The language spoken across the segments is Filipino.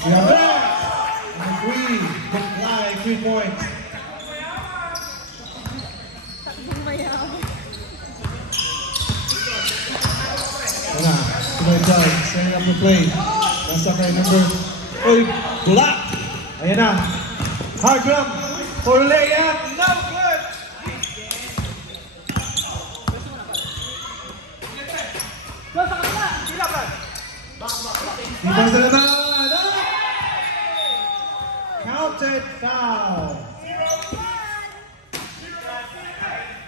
Diabet! And three. Decline, 3 points. Wala. Pinoy Pride. Setting up the play. Nasa kay number. Uy! Black! Ayan na. Hard drum for the layup. No good! Defense na naman! Counted foul.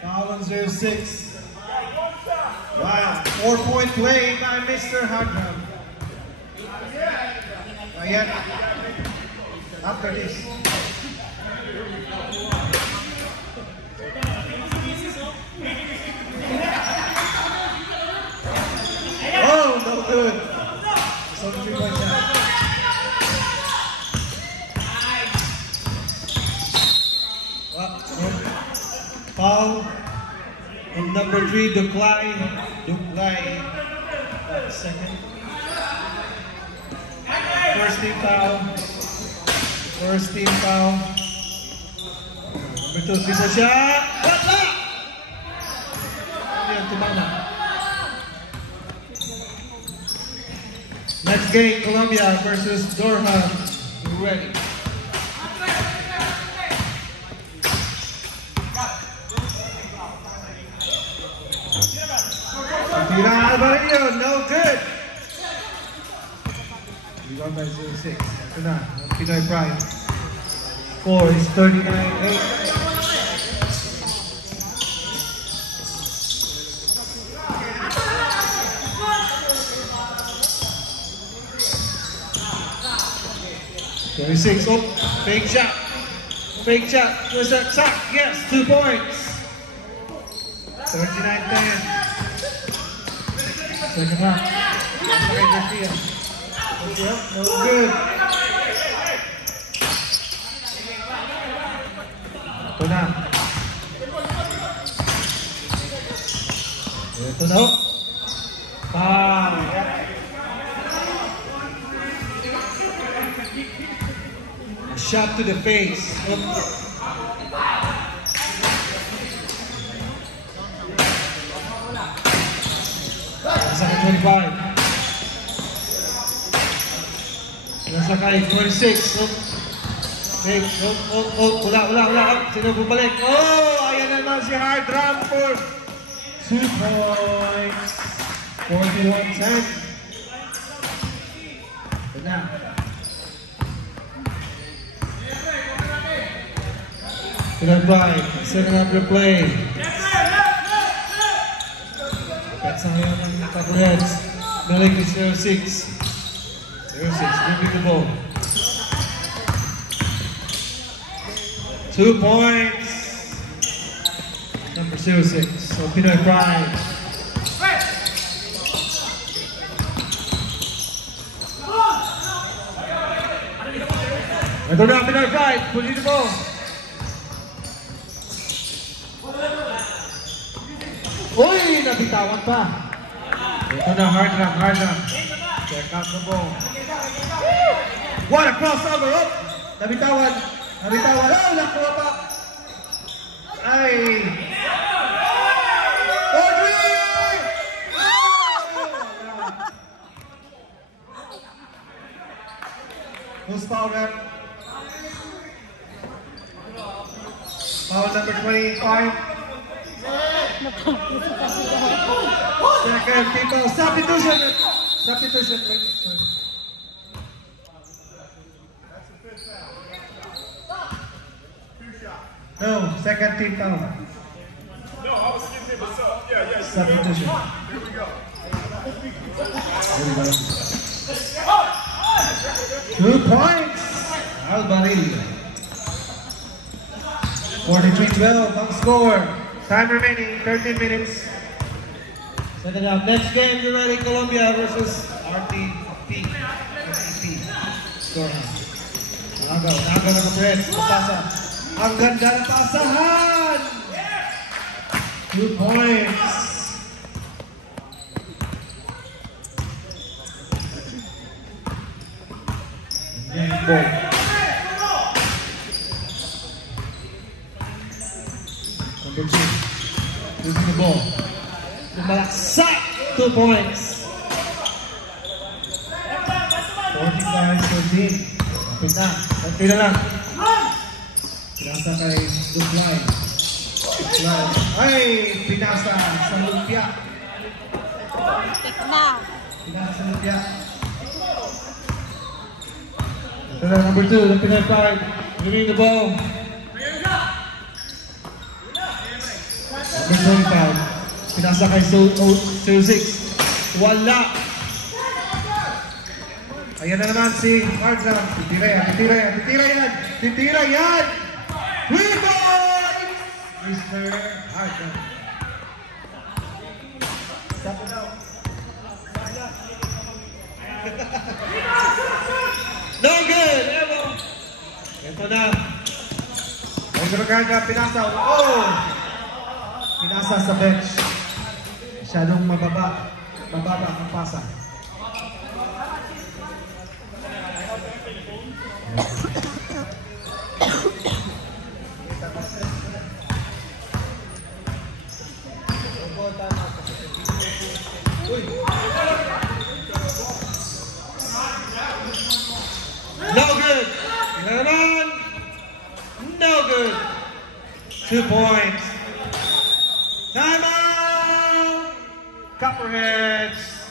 Foul on 06. Wow, 4-point play by Mr. Hardram. Ayan. After this. Oh, no good. It's only 3 points now. Foul on number 3, Duklay. Second. First team foul. Number 2, pisa shot. Wala! Ayan, tumama. Next game, Colombia versus Dorhan. You ready? Tira Alvarillo, no good. We won by 0-6. Ito na, Pinoy Pride. Score is 39-8. Oh, fake shot. Where's that shot? Yes, 2 points. 39-10. Second half. No good. Ito na. Ito na. A shot to the face. Nasa 25. Nasa kay 26. Wala. Sino bumalik? Oh, ayan naman si Hardram for 2 points. 41-10. Ito na. Pinag-bike. Second up your play. Sayang ang Tabuheads. Balik is 06. 06, giving the ball. 2 points. Number 06. So Pinoy Pride. Ito na Pinoy Pride. Puli the ball. Uy! Nabitawan pa. Ito na, Hardram. Check out the ball. What a crossover! Oh! Nabitawan. Oh! Nakuha pa. Ay! Audrey! Who's foul rep? Foul number 25. Second people, substitution. No, second team foul. No, I was giving him a sub. Yeah. Substitution. Here we go. 2 points. Alvarillo. 43-12 ang score. Time remaining, 13 minutes. Second half. Next game, you ready? Colombia versus RTP. Score. Naga na press. Pasa. Ang ganda ng pasahan! 2 points. ball. Number 2. Losing the ball. Lumalaksak. 2 points. 14-13. Kapit na. Kapit na lang. Pinasa kay Duplay. Ay! Pinasa sa lumpia. Pinasa sa lumpia. Ito na, number 2. The Pinay Pride. Winning the ball. Number 25. Pinasa kay 06. Wala. Ayan na naman si Marjan. Titira yan. Titira yan. 3 points! Mr. Marjan. Stop it out. No good! Evo. Ito na. Ang Regarda pinasa. Oh! Pinasa sa bench. Masyadong mababa. Mababa ang pasa. No good. No good. 2 points. Time out. Copperheads.